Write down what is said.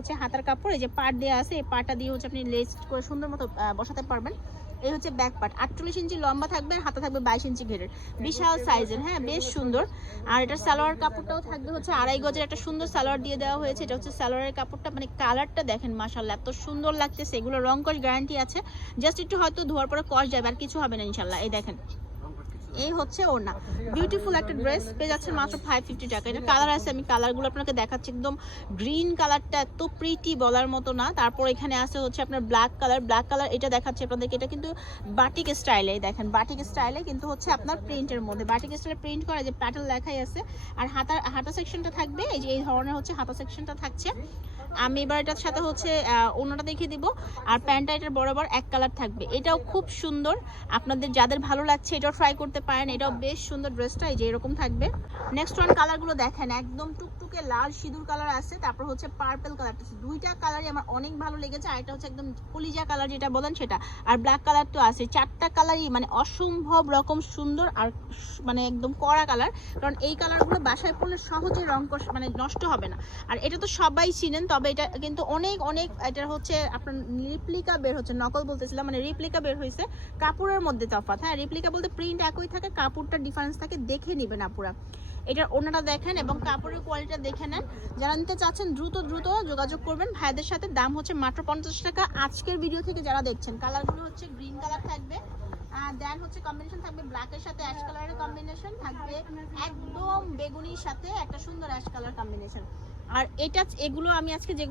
হচ্ছে হাতার কাপড়, এই যে পাট দেওয়া আছে, এই পাটটা দিয়ে হচ্ছে আপনি লেস করে সুন্দর মতো বসাতে পারবেন। এই হচ্ছে ব্যাক পার্ট, 48 ইঞ্চি লম্বা থাকবে, আর হাতা থাকবে 22 ইঞ্চি ঘেরের, বিশাল সাইজের। হ্যাঁ, বেশ সুন্দর। আর এটার সালোয়ার কাপড়টাও থাকবে হচ্ছে 2.5 গজের একটা সুন্দর সালোয়ার দিয়ে দেওয়া হয়েছে। এটা হচ্ছে সালোয়ারের কাপড়টা, মানে কালারটা দেখেন মাশাআল্লাহ এত সুন্দর লাগতেছে। এগুলো রং কস গ্যারান্টি আছে, জাস্ট একটু হয়তো ধোয়ার পরে কস যাবে, আর কিছু হবে না ইনশাল্লাহ। এই দেখেন, এই হচ্ছে ওড়না। বিউটিফুল একটা ড্রেস পেয়ে যাচ্ছেন মাত্র 550 টাকা। এটা কালার আছে, আমি কালারগুলো আপনাকে দেখাচ্ছি। একদম গ্রিন কালারটা এত প্রিটি বলার মতো না। তারপর এখানে আছে হচ্ছে আপনার ব্ল্যাক কালার, ব্ল্যাক কালার এটা দেখাচ্ছি আপনাদেরকে। এটা কিন্তু বাটিক স্টাইলে, দেখেন বাটিক স্টাইলে, কিন্তু হচ্ছে আপনার প্রিন্টের মধ্যে বাটিক স্টাইলে প্রিন্ট করা, যে প্যাটার্ন লেখাই আছে। আর হাতা সেকশনটা থাকবে, এই যে এই ধরনের হচ্ছে হাতা সেকশনটা থাকছে। আমি এবার এটার সাথে হচ্ছে অন্যটা দেখিয়ে দিব। আর প্যান্টটা এটার বরাবর এক কালার থাকবে, এটাও খুব সুন্দর। আপনাদের যাদের ভালো লাগছে এটাও ট্রাই করতে পারেন, এটাও বেশ সুন্দর ড্রেসটা, এই যে এরকম থাকবে। নেক্সট ওয়ান কালারগুলো দেখেন, একদম টুকটুকে লাল সিঁদুর কালার আছে, তারপর হচ্ছে পার্পল কালারটা, দুইটা কালারই আমার অনেক ভালো লেগেছে। আর এটা হচ্ছে একদম কলিজা কালার যেটা বলেন সেটা, আর ব্ল্যাক কালার তো আছে। চারটা কালারই মানে অসম্ভব রকম সুন্দর, আর মানে একদম কড়া কালার, কারণ এই কালারগুলো বাসায় পড়লে সহজে রং মানে নষ্ট হবে না। আর এটা তো সবাই চিনেন, তবে এটা কিন্তু অনেক অনেক, এটা হচ্ছে আপনার রিপ্লিকা বের হচ্ছে, নকল বলতেছিলাম, মানে রিপ্লিকা বের হয়েছে। কাপড়ের মধ্যে তফাৎ, হ্যাঁ, রিপ্লিকা বলতে প্রিন্ট একই থাকে, কাপড়টা ডিফারেন্স থাকে, দেখে নেবেন আপুরা। এটার ওড়নাটা দেখেন এবং কাপড়ের কোয়ালিটিটা দেখে নেন। যারা নিতে চাচ্ছেন দ্রুত দ্রুত যোগাযোগ করবেন ভাইদের সাথে। দাম হচ্ছে মাত্র 50 টাকা। আজকের ভিডিও থেকে যারা দেখছেন, কালারগুলো হচ্ছে গ্রিন কালার থাকবে, দেন হচ্ছে কম্বিনেশন থাকবে ব্ল্যাকের সাথে অ্যাশ কালারের কম্বিনেশন থাকবে, একদম বেগুনির সাথে একটা সুন্দর অ্যাশ কালার কম্বিনেশন। আর এটা এগুলো আমি আজকে যেগুলো